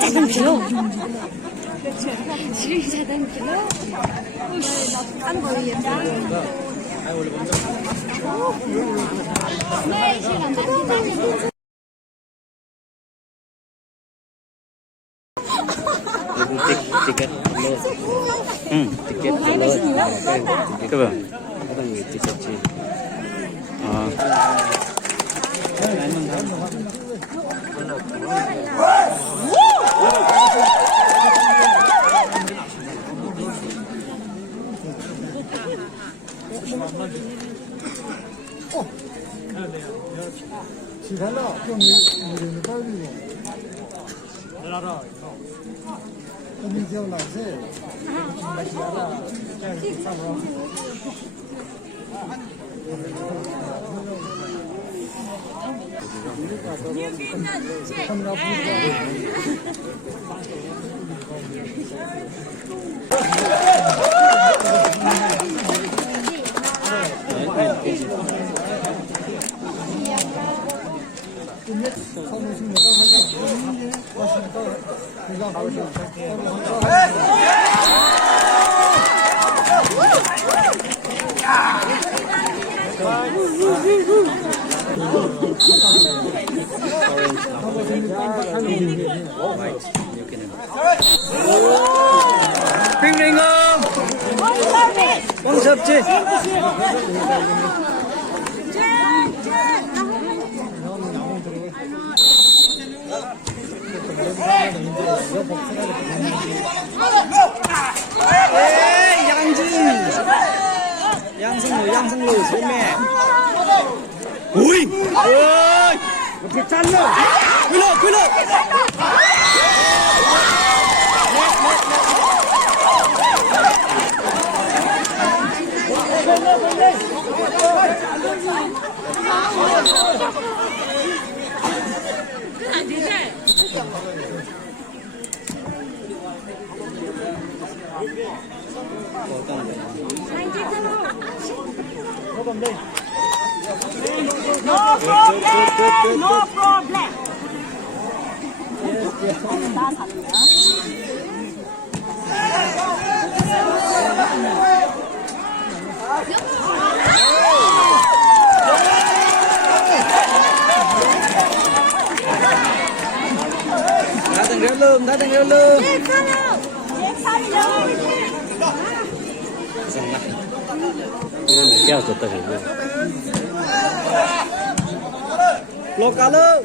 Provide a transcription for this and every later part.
자담길로? 지금 자담길로? 한 거리였다. 네, 시간 다 tiket tiket coba ada nggak tiket sih 빙빙어 뻥섭지 양승로 소매 오이 오이 어떻게 잘라 끌어 No problem. No problem. đã từng yêu lương kéo cho tôi hiểu lô cá lương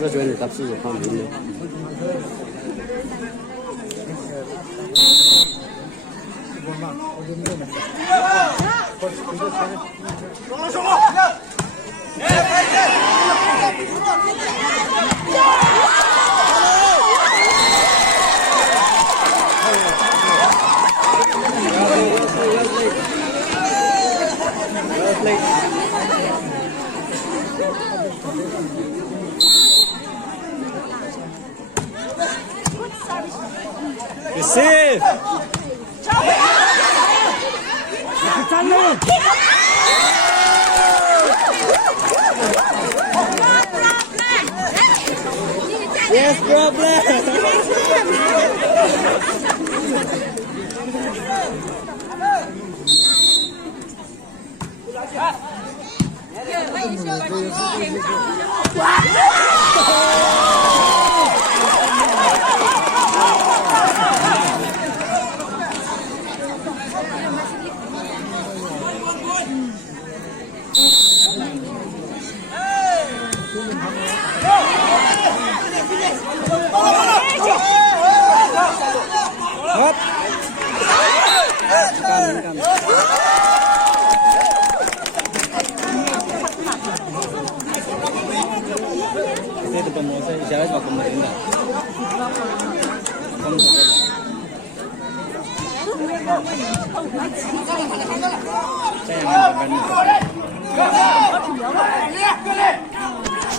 nó chơi được tập sử dụng không hiểu Receive! Yes, problem!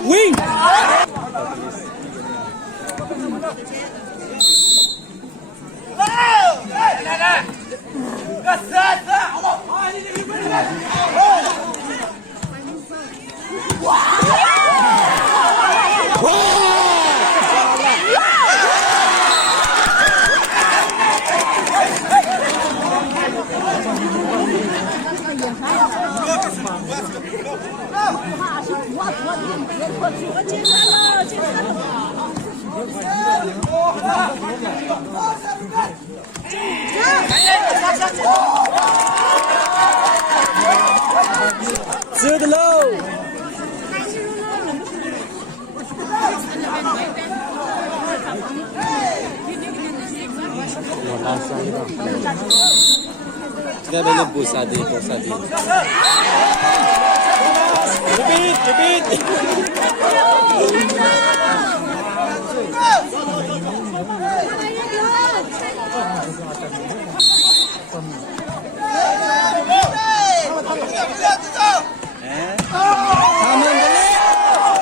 Win!我进来了，进来了。Chưa được lâu. Kita boleh pusat. Repeat.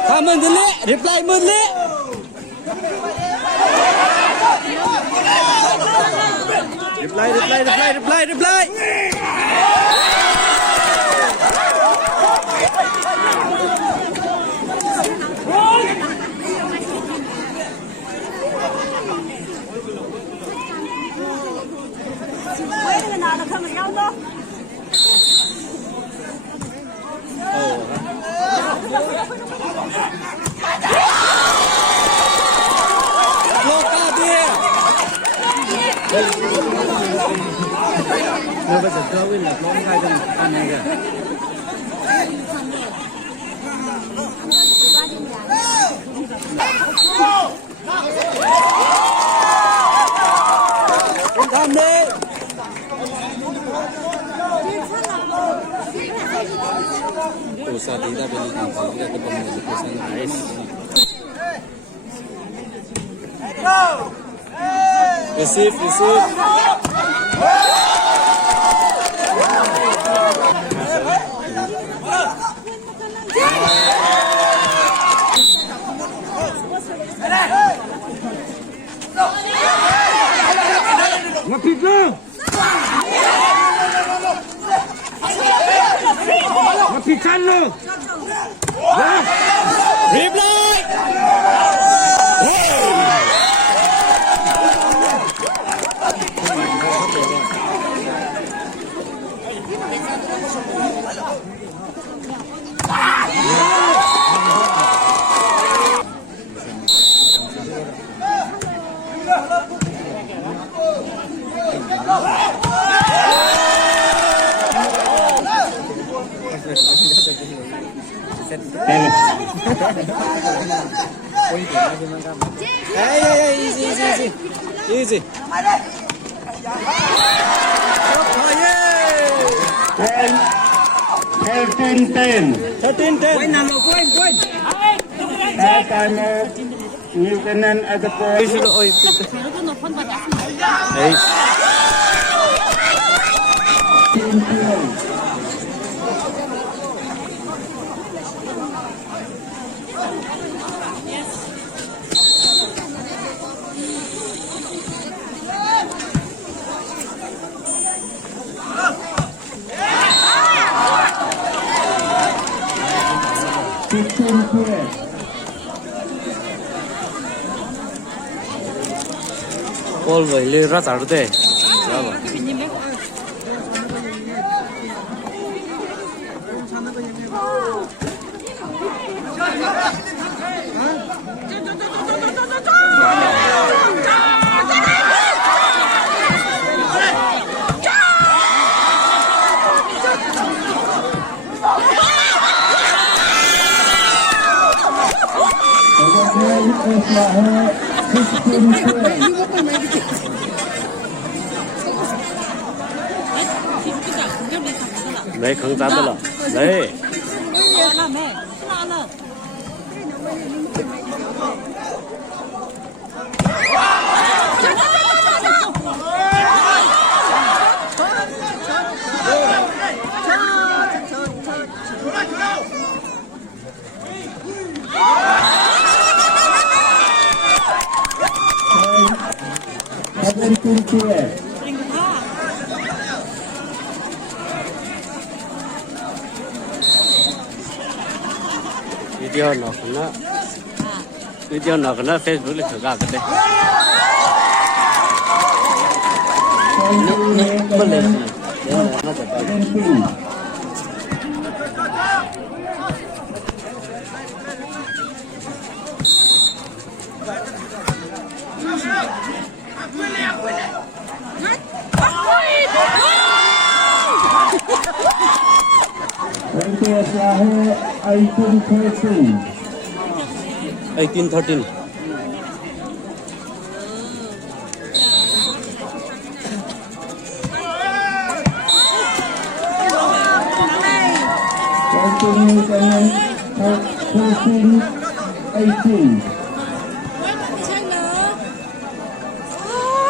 Comment dulu, reply dulu. Reply. Nếu bây giờ cơ win là nó hai trong ăn này kìa. Tham đi. Pusat kita beli kita ketemu di pusat nice. Receive. Ngapit lu. Ngapitan lu. Reply. Easy. 13-10. Win. That time Newton at the point. Ball vậy lên rất là tệ. Mày không dám đâu. Đấy. 17 PS. Video nó kena Facebook le juga kete. Boleh sih. Ya, mana dapat. 17. item 13. 18-13. Continue dengan 13-18. Point 16-18.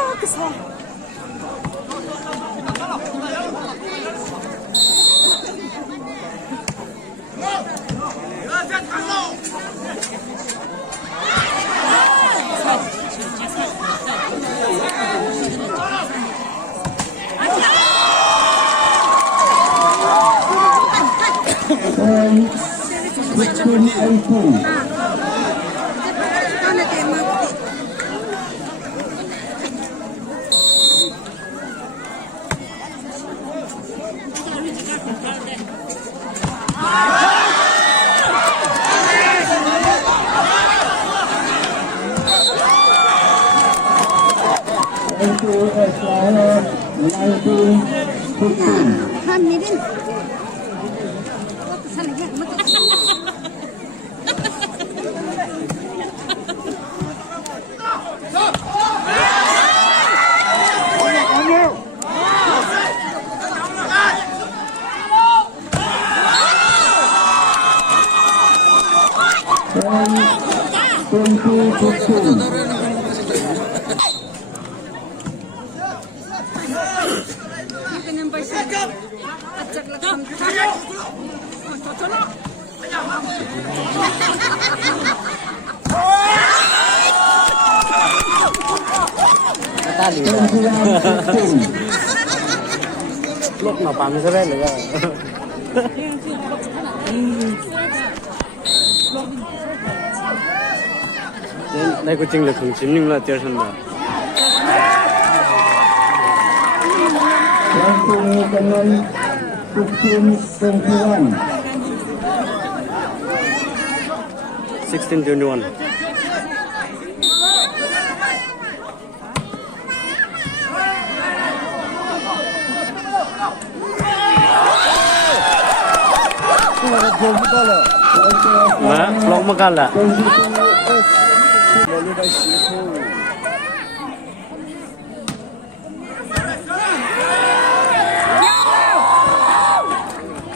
Into Israel 19-15. 한 미린. 살게. Point 20-15. 그냥 벌써 바짝 Tadi. 21-15. Lúc nào bắn sẽ lên nữa. Đây kucing là không chín nhưng là tiêu sân rồi. Continue dengan 15-21. 16-21. Nah, vlog makala.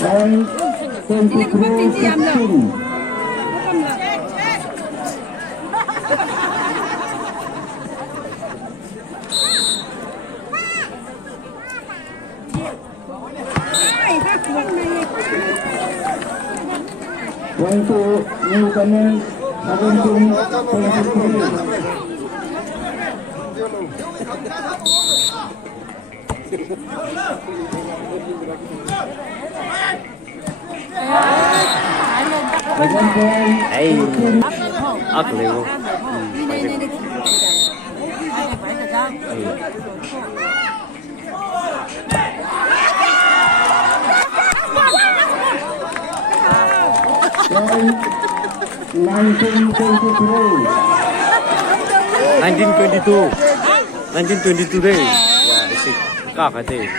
Point 23-15. Point to Newcomers 17-23. Again, point Hey. 18. Ác liu. Point 19-23. 1922. 1922 đây. Ya, isi kak hati.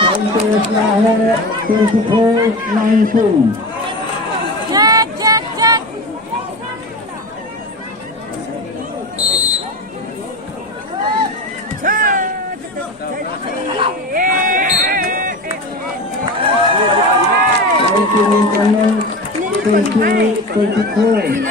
Point to Israel 24-19. Cek. Newcomers 20-24.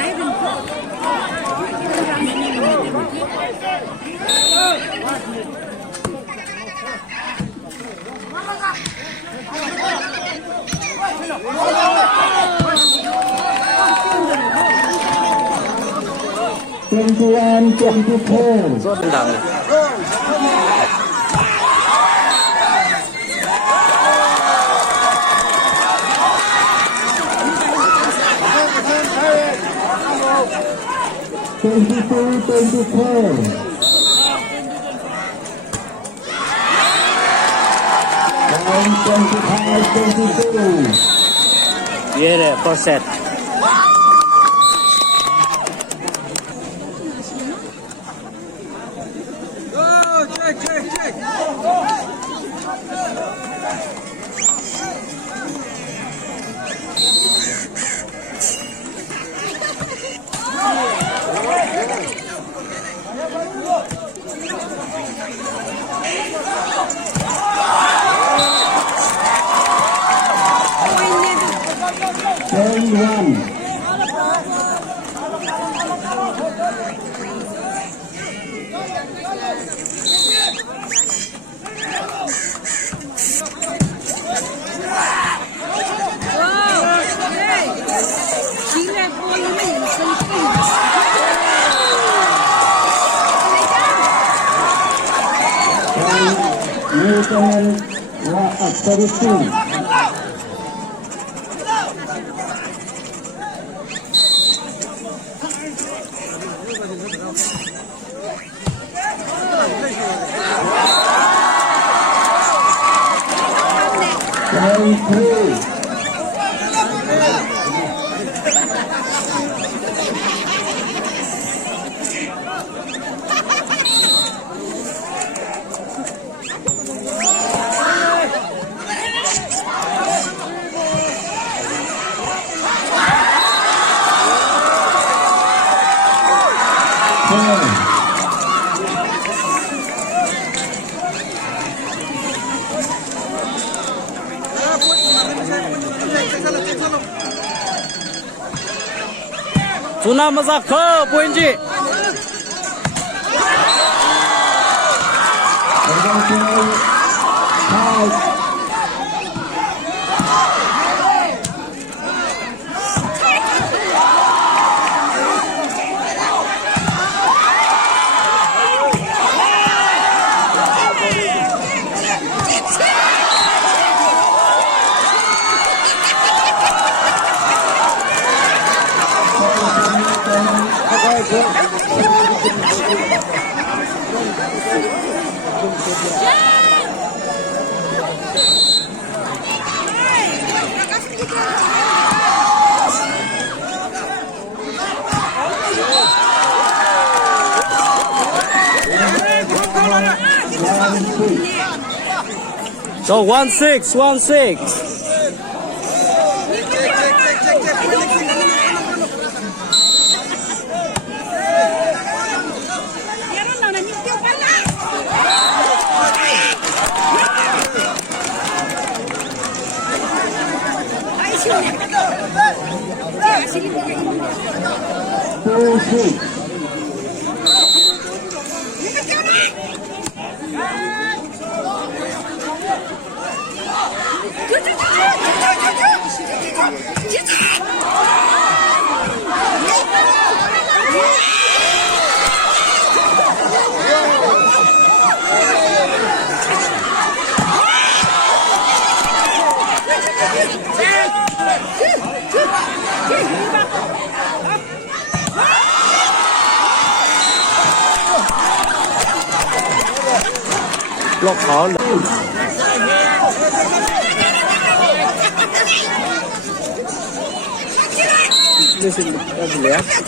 21-24. Ang dami. Yeah, first set. Chile po naman. Lieutenant Aksaruddin. Tuna Mazaka, Puenji. So 1-6, 1-6. Block khó lực. Listen, left.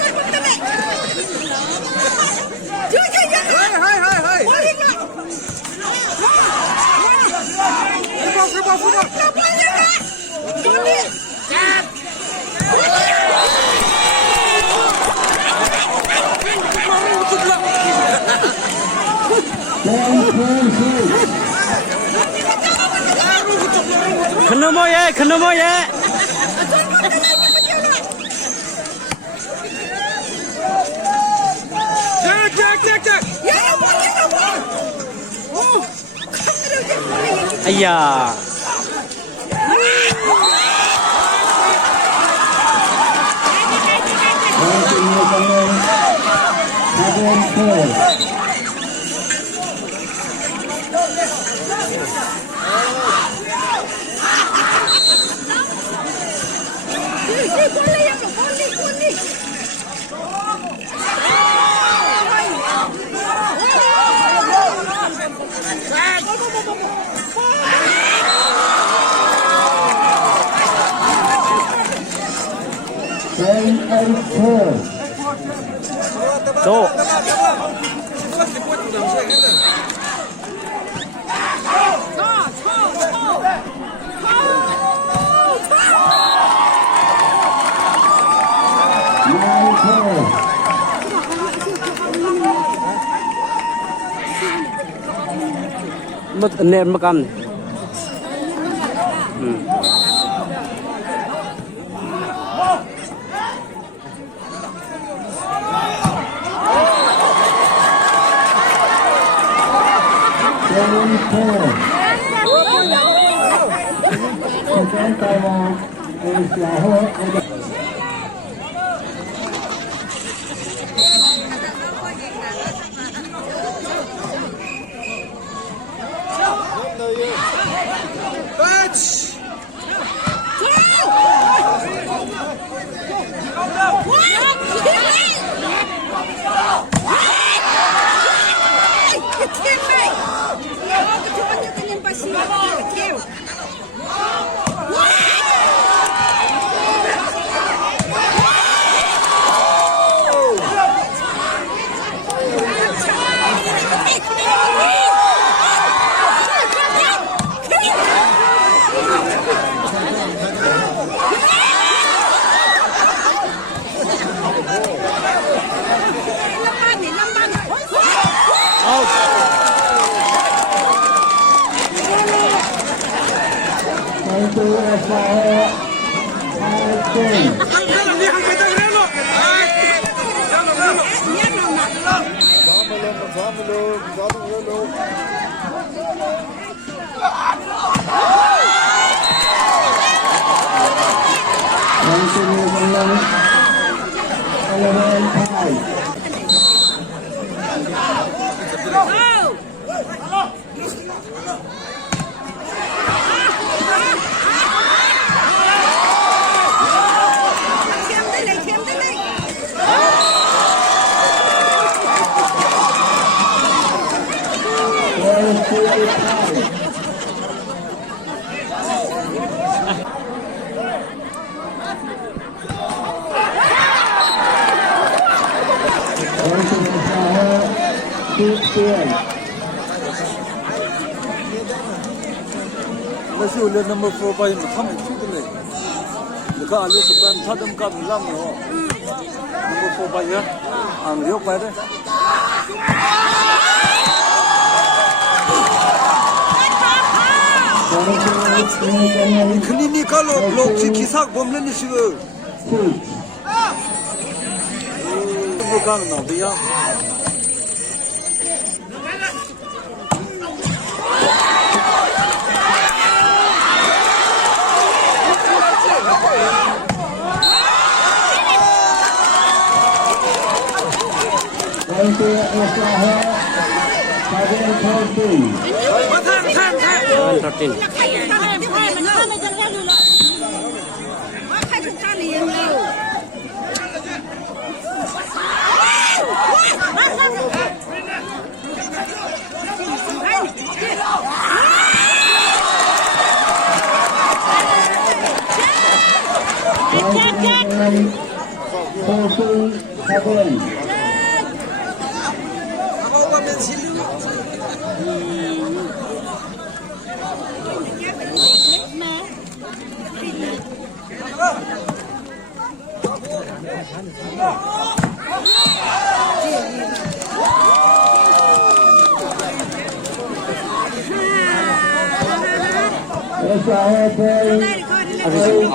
Khăn môi ye, khăn môi ye. Ây da. Số. Mất anh em mất ăn. Let's see the number 4 by him. Come to the leg. The car is a plan. Tadam car is long. Number 4 by here. And you by there. Clinical block kisak bomlen issue. Look on now, dear.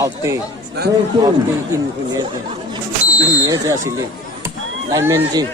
Aute in punya asli dimension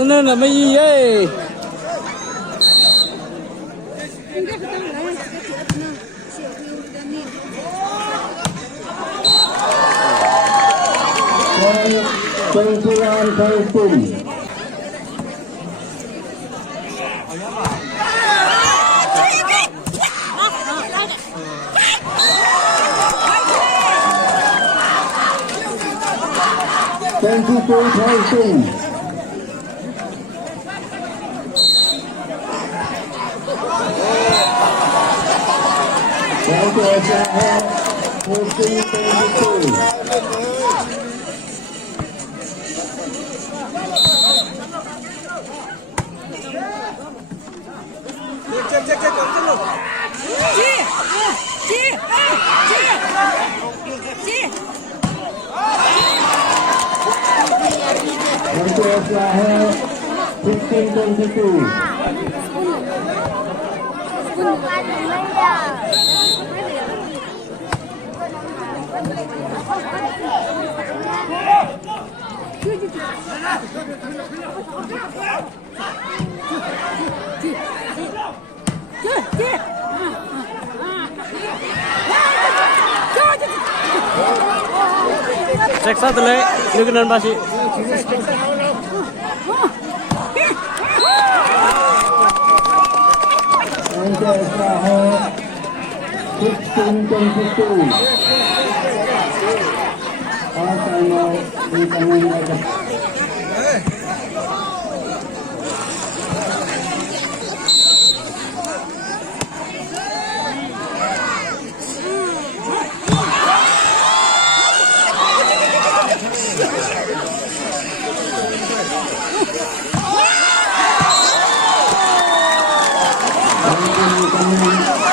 Sana na may iyay. Cek satu le, ini kenan basi. 16-22. All time out, Itangan Ragat. Itangan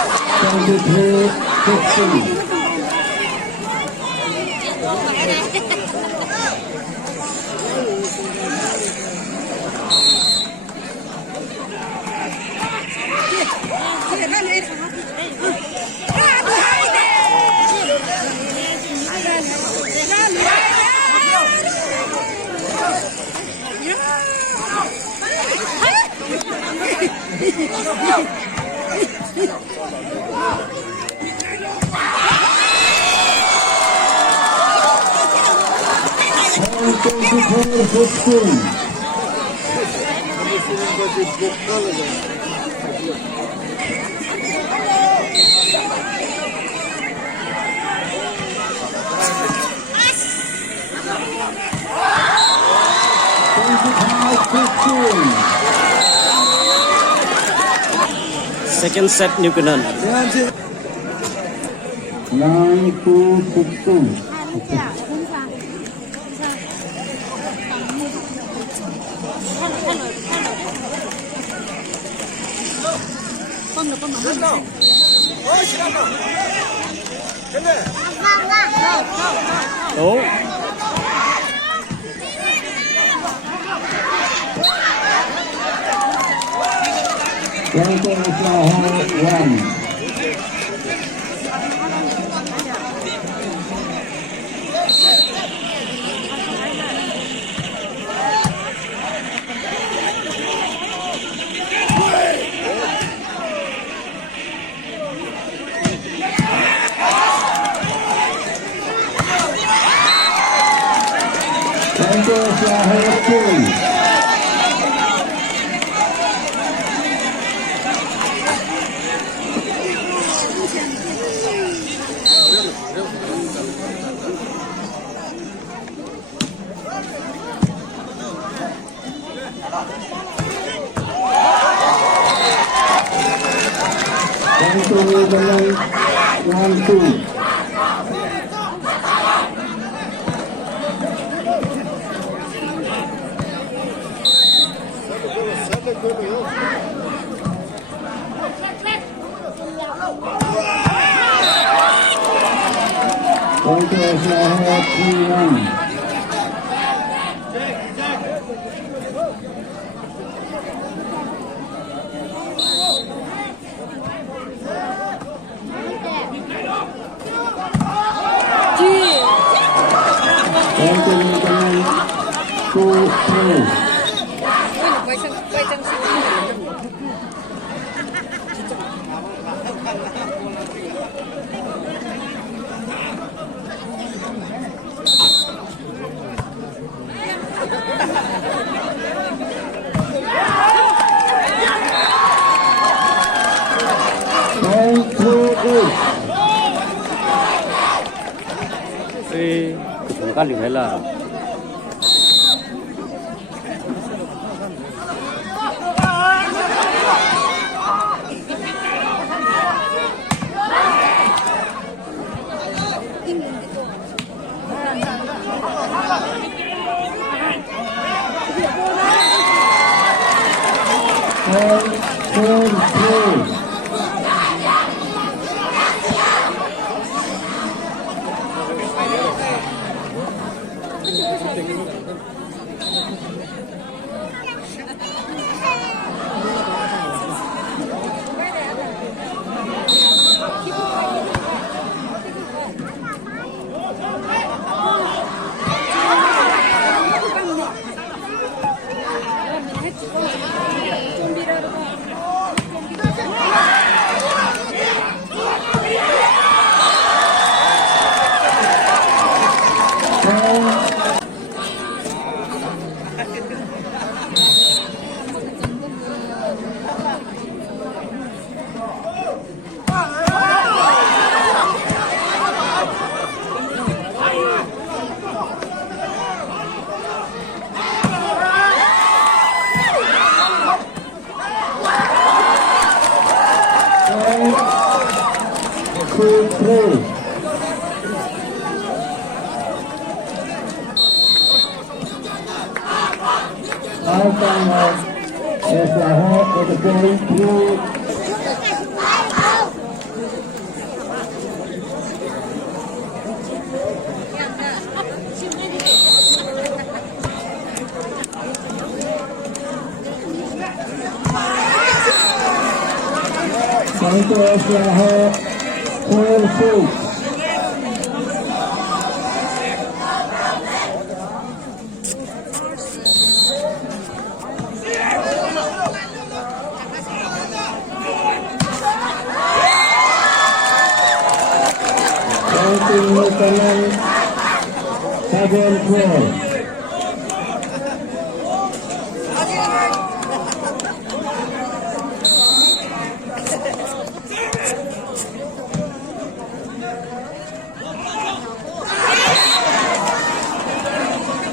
23-15. And 24-15. Second set New Canon. 9-16. Oh. Welcome to one. Không có liền hay là 준비를 하고 Eslaho with the point through. Point to Eslaho, 12-6. Lieutenant 7-4.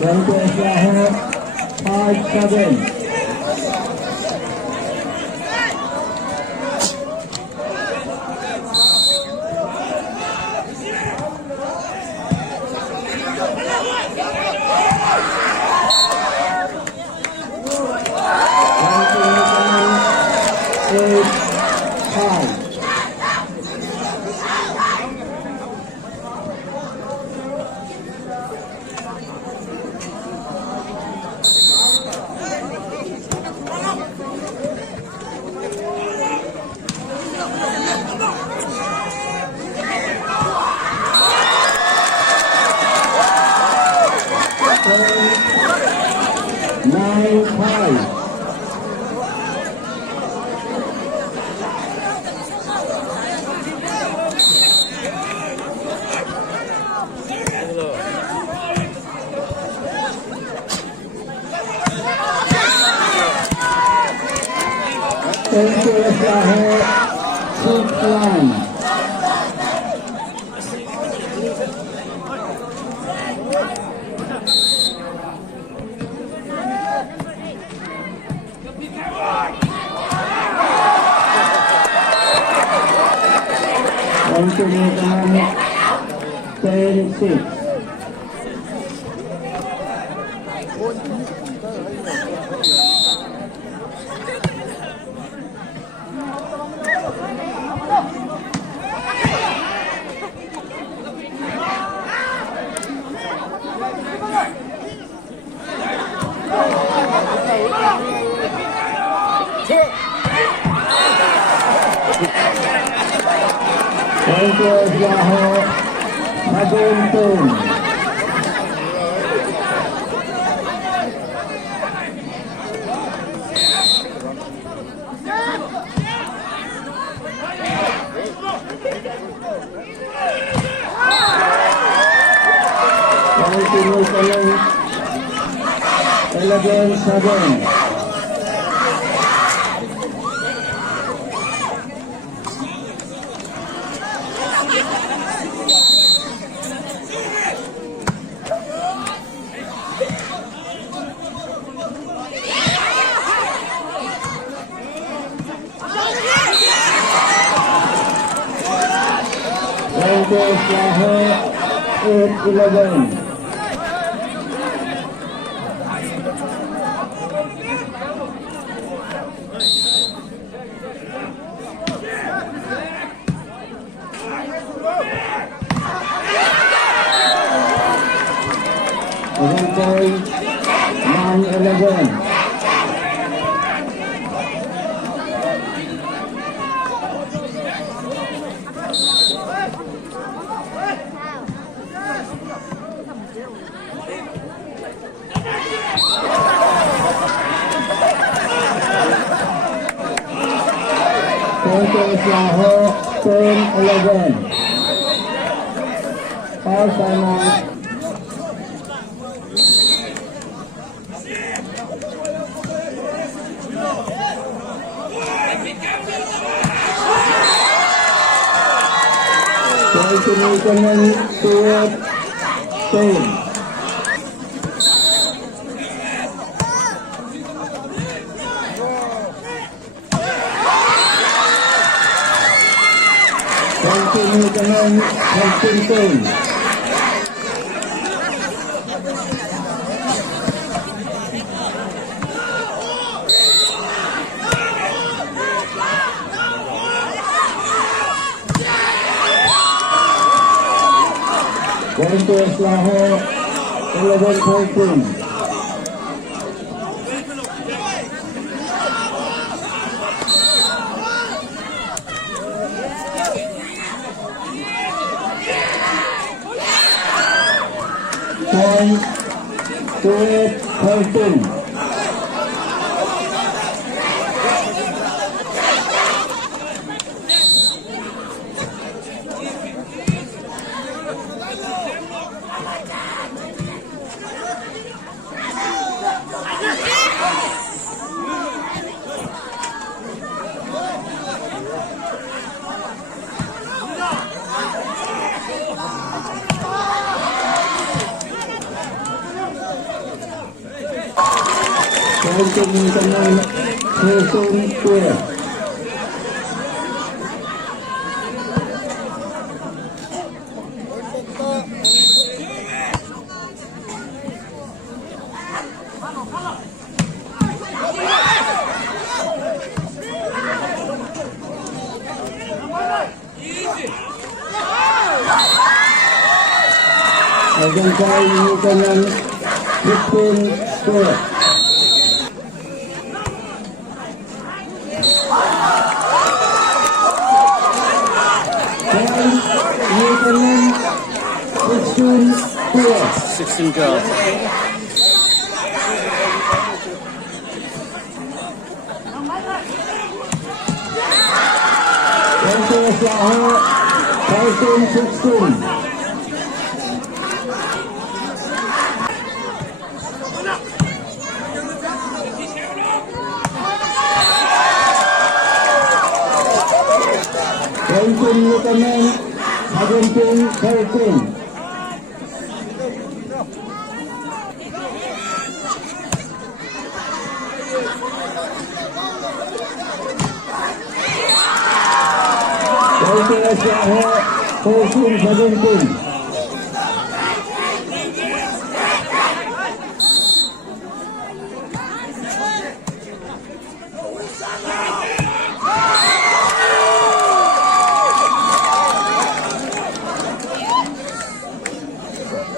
Going to Eslaho 5-7. Thank you, Eslaho 6-1. Going to Lieutenant 10-6. Going to Eslaho 17. Going to Lieutenant 11-7. Going to Eslaho 8-11. Going 9-11. Going to Eslaho 10-11. Foul timeout. Going to Lieutenant 10. Continue dengan Huntington. Going to Lahore, 11-13. Point 2-13. Untuk mengenai Susun Kuya. Akan kali ini dengan Susun Kuya. Newton 16 girls. Untuk Lahore 13-16. Untuk Newton 17-13. Untuk Lahore 14-17.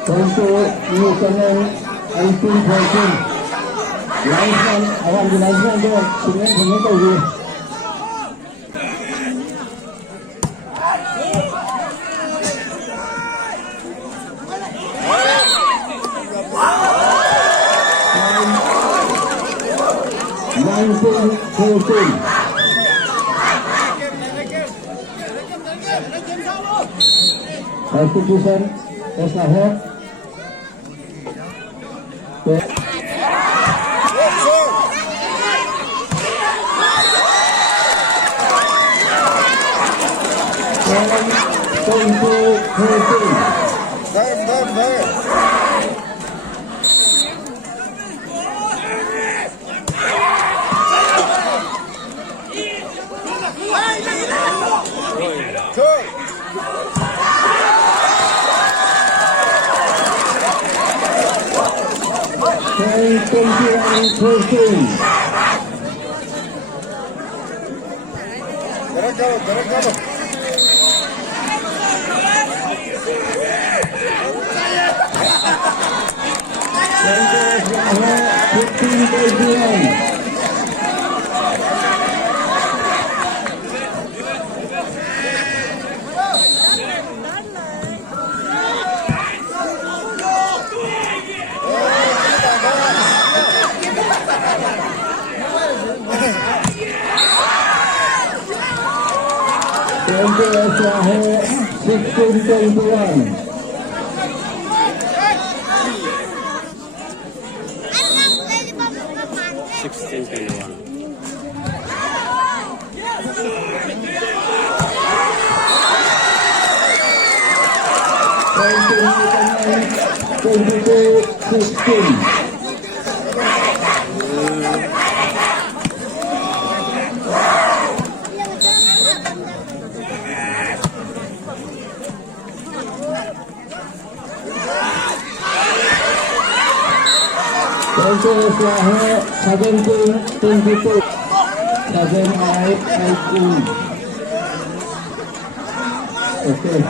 Untuk Newton 18-14. Langsung awam di langsung dia dengan tahu dia. Keputusan Lahore. Lahore 16-21. Untuk Lahore 17-22. 7-8-18. Okay.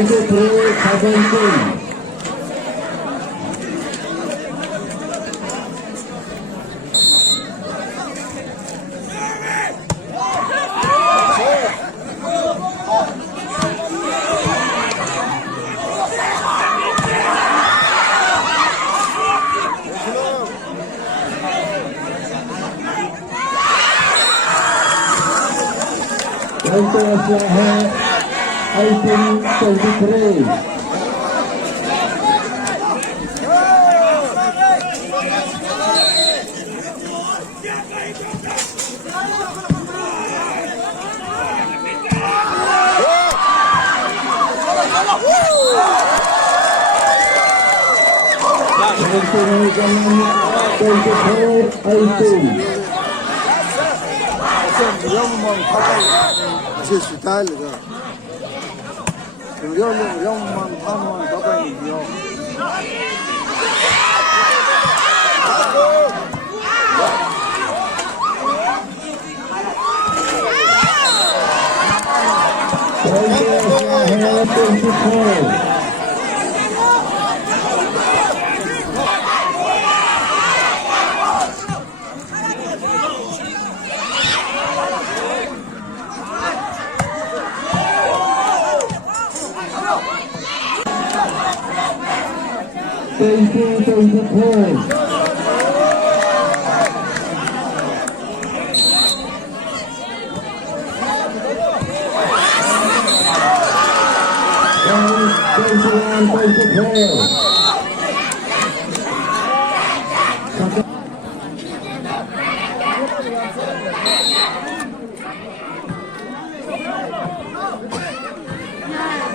23-17. Untuk Asia 18-23.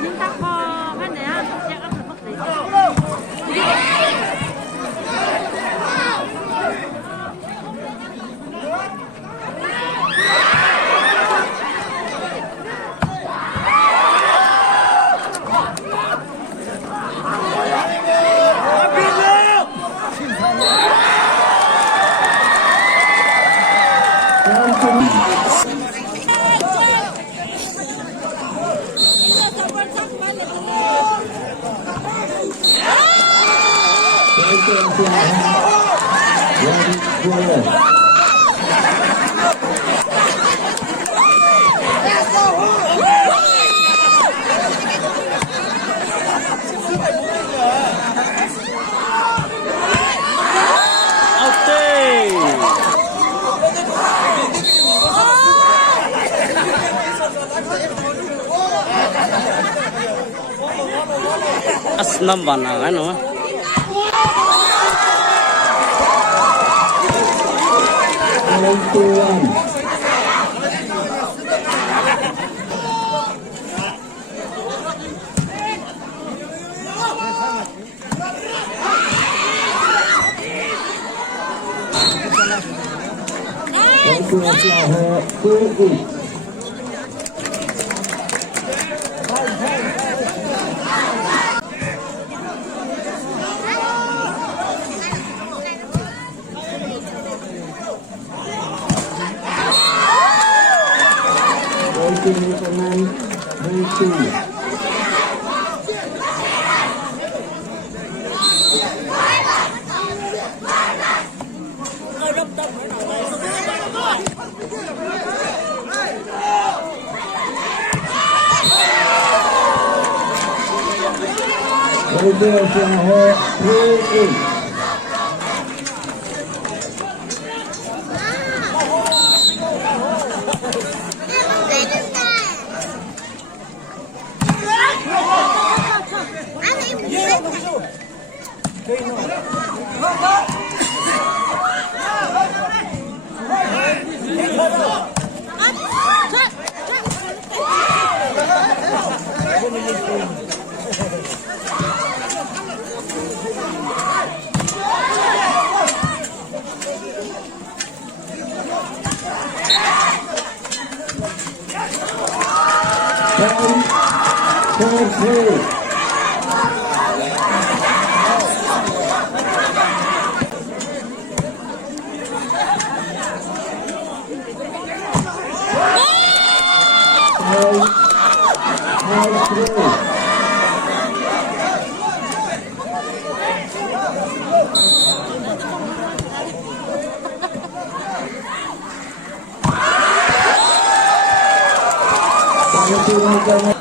Nhưng ta kho cái này chắc ấp là mất Asnam bana kan oh. Untuk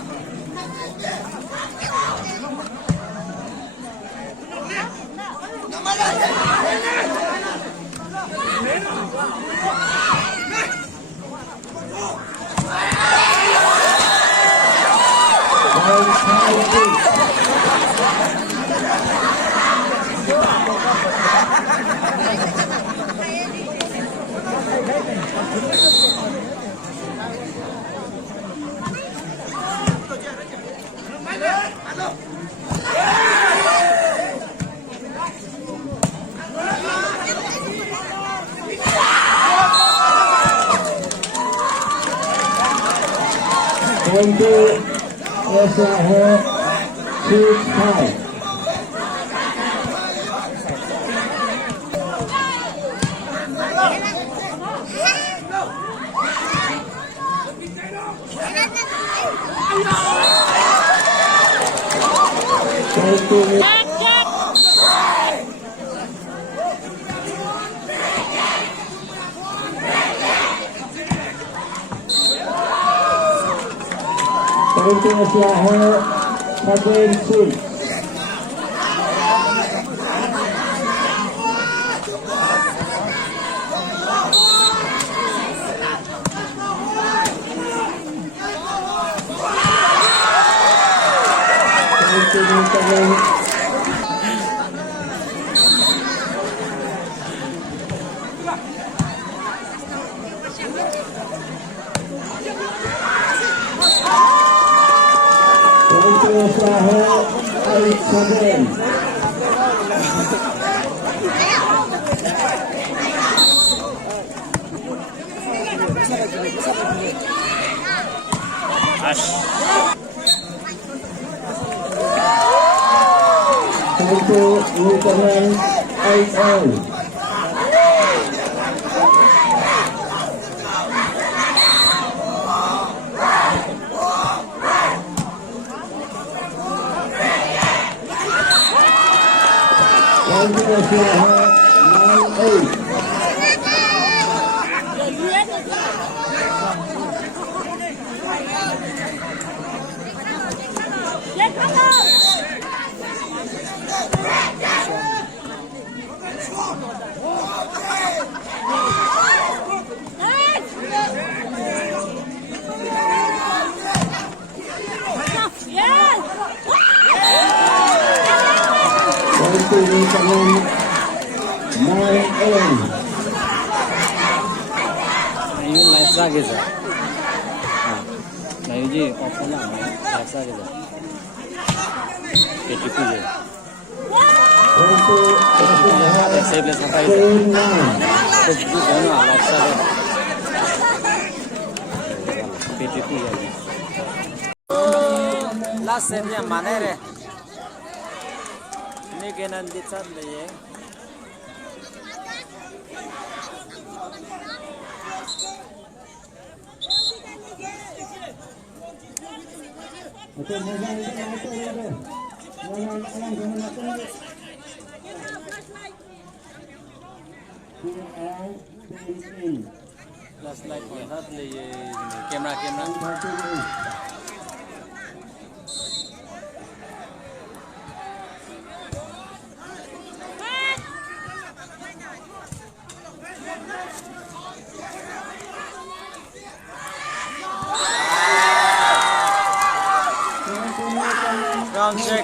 usaha Cikai. Untuk usaha Kaden Sul. Untuk usaha Alik Kaden. Untuk Lieutenant IL. Untuk usaha 98. Untuk Lieutenant 9M. Ayun, life lagi sa. Na yun ji, option lang. Life lagi sa. Kecuali je. Untuk usaha Saya boleh sampai je. K9. Kecuali mana life lagi. Kecuali je. Last sem yang mana re? Ini kena dicat le ye. Last light ko hat le ye. Kamera. Ground check.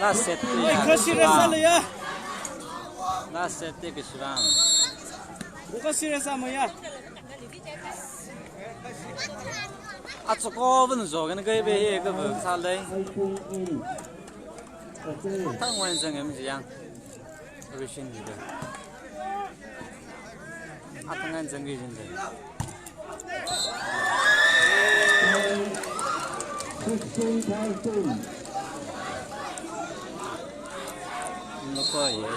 Last set ya. Last set ke Shivang. Buka serius sama ya. Atso ko vun zo gan ge be ye ge bu sa le. Tang wan zeng em ji yang. Ge shin ji de. Atang an zeng ge jin de. 16,000. coi vậy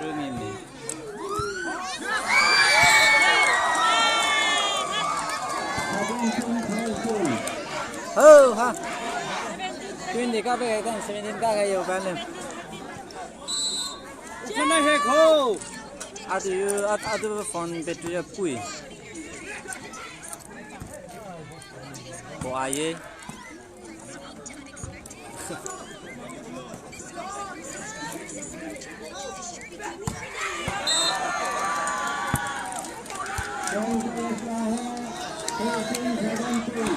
rưỡi nghìn đi ha tuyên thì các bé đang xem đến các cái yêu fan lên cái này hệ khô ada phone battery pui bộ ai ấy Cao không hơn là không hơn.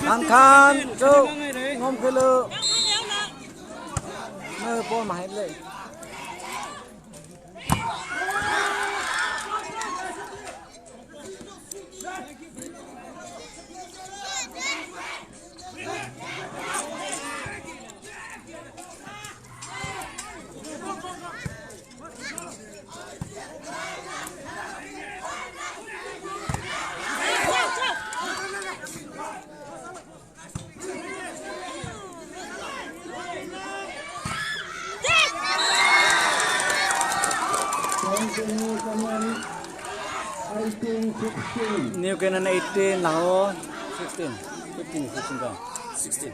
Thằng Khan chú ngom cái lơ nơi bố mà hết lệ New Canon 18 now 16 15 16 ka 16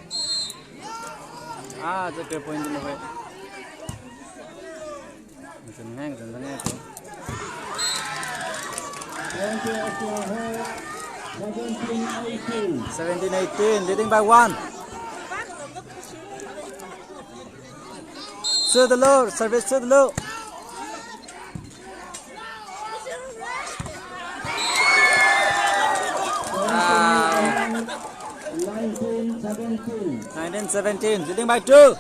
the cái point nó vậy mình nghe mình nghe thôi 17-18 leading by 1 to the low service to the low 19-17 leading by 2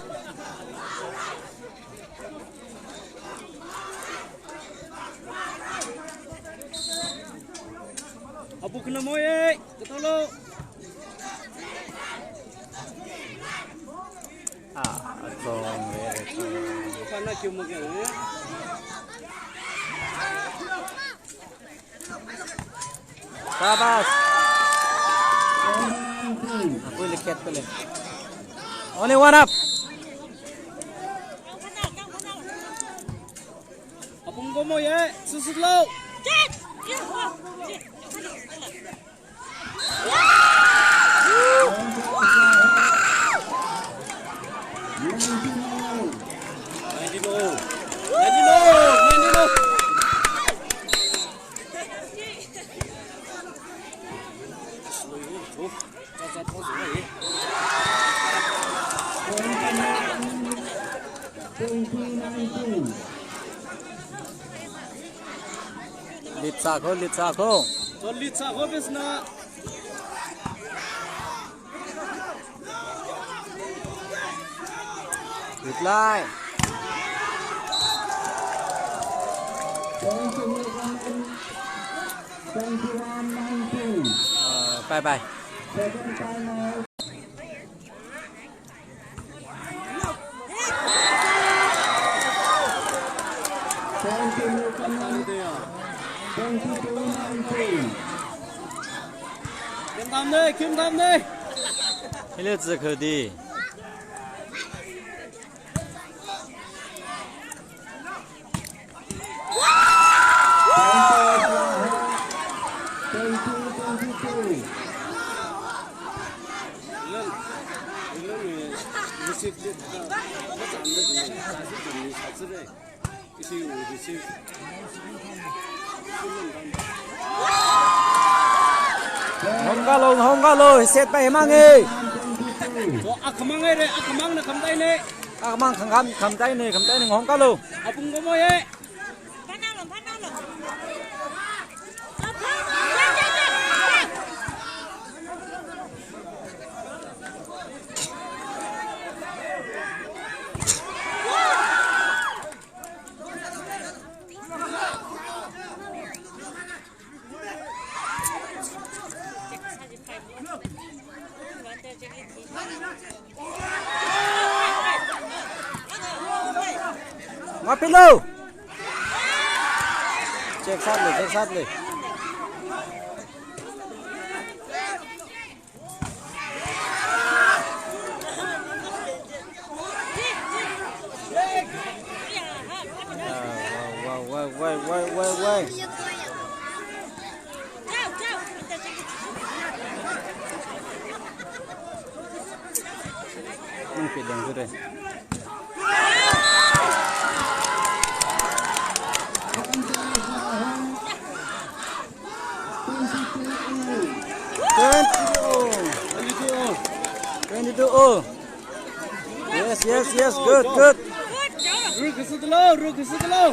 abu kena moye ketolo Song pana kyo mo kya Sabas aku lihat boleh only one up apung ko moye susutlo Chết. Lit sako. Lit sako besna. Reply. Bye bye. Kim Tam đây. Hele zikr đi. Không có lôi xét bay mang đi. Akamang đây, akamang na kamtay ni. Akamang cầm tay này không có luôn. Apung ko mo ye. Phát nào lắm. Ngapin lo. Cek sátเลย. Wow. Mungkin yang sudah. Yes. Good. Ruk setelah.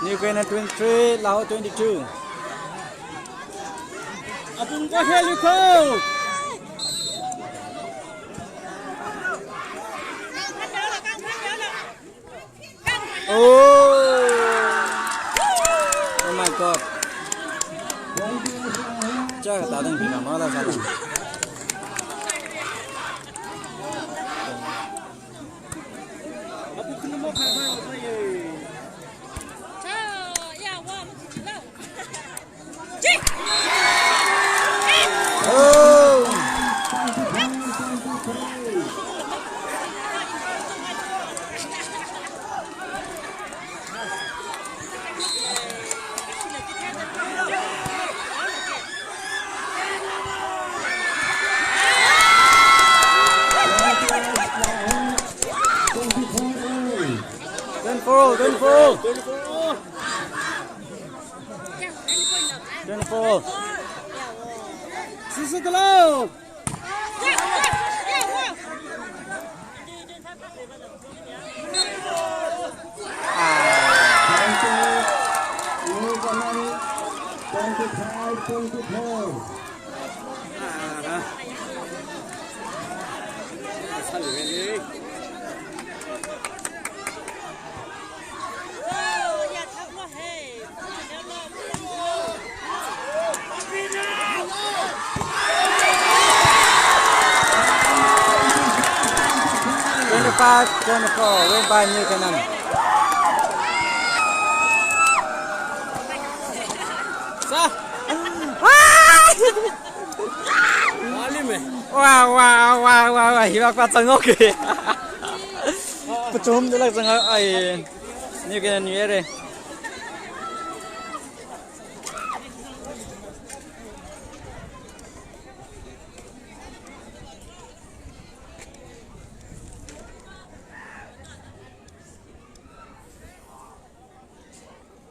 New Zealand 23, Laos 22. Abang kau helu kau. Oh my God. Chắc tạo thành phim nó là sao nào? Abang kena mau khai mai saya. Oh. Don't fall. 24. Setelah. Win by New Zealand. Wow. Himak patangok. Pucum tu lah sangat ay. New Zealand ni ada.